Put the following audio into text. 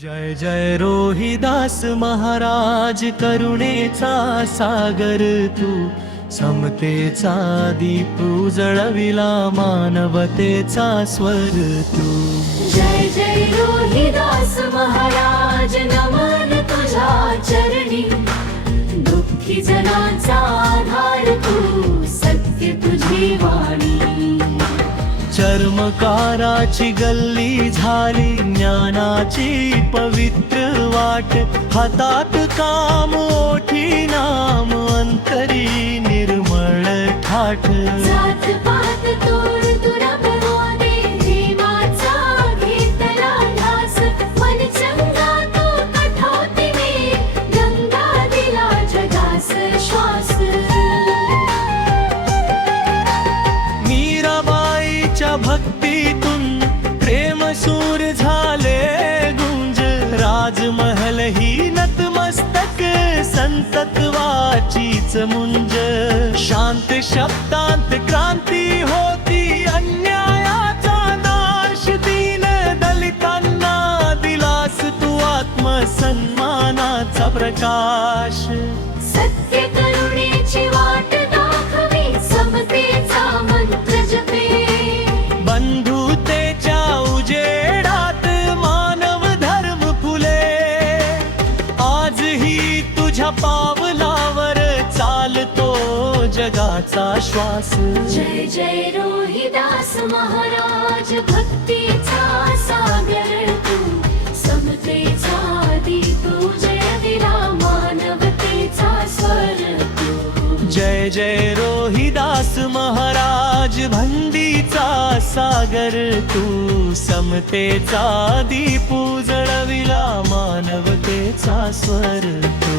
जय जय रोहिदास महाराज, करुणेचा सागर तू, समतेचा दीप उजळविला, मानवतेचा स्वर तू. जय जय रोहिदास महाराज, नमन तुझ्या चरणी, दुःखी जनांचा आधार तू, सत्य तुझी वाणी. चर्मकाराची गल्ली झाली, ज्ञानाची पवित्र वाट, हातात काम ओठी नाम, अंतरी निर्मळ ठाठ. जात पात तोड तुला प्रबोधे, जीवाचा घेतला ध्यास, मन चंगा तो कठोतीने, गंगा दिला जगास श्वास. मीराबाईच्या भक्तीतून प्रेमसूर झाले गुंज, राजमहल ही नतमस्तक, संतत्वाचीच मुंज. शांत शब्दांत क्रांती होती, अन्यायाचा नाश, दीन दलितांना दिलास तू आत्मसन्मानाचा प्रकाश. सत्य करुणेची वाट दाखवी, समतेचा मंत्र जपे. बंधुतेच्या उजेडात मानव धर्म फुले, आजही तुझ्या पावलावर चालतो जगाचा श्वास. जय जय रोहिदास महाराज, भक्तीचा सागर तू, समतेचा दीप उजळविला, मानवतेचा स्वर तू. जय जय रोहिदास महाराज, भंडीचा सागर तू, समतेचा दीप उजळविला, मानवतेचा स्वर तू.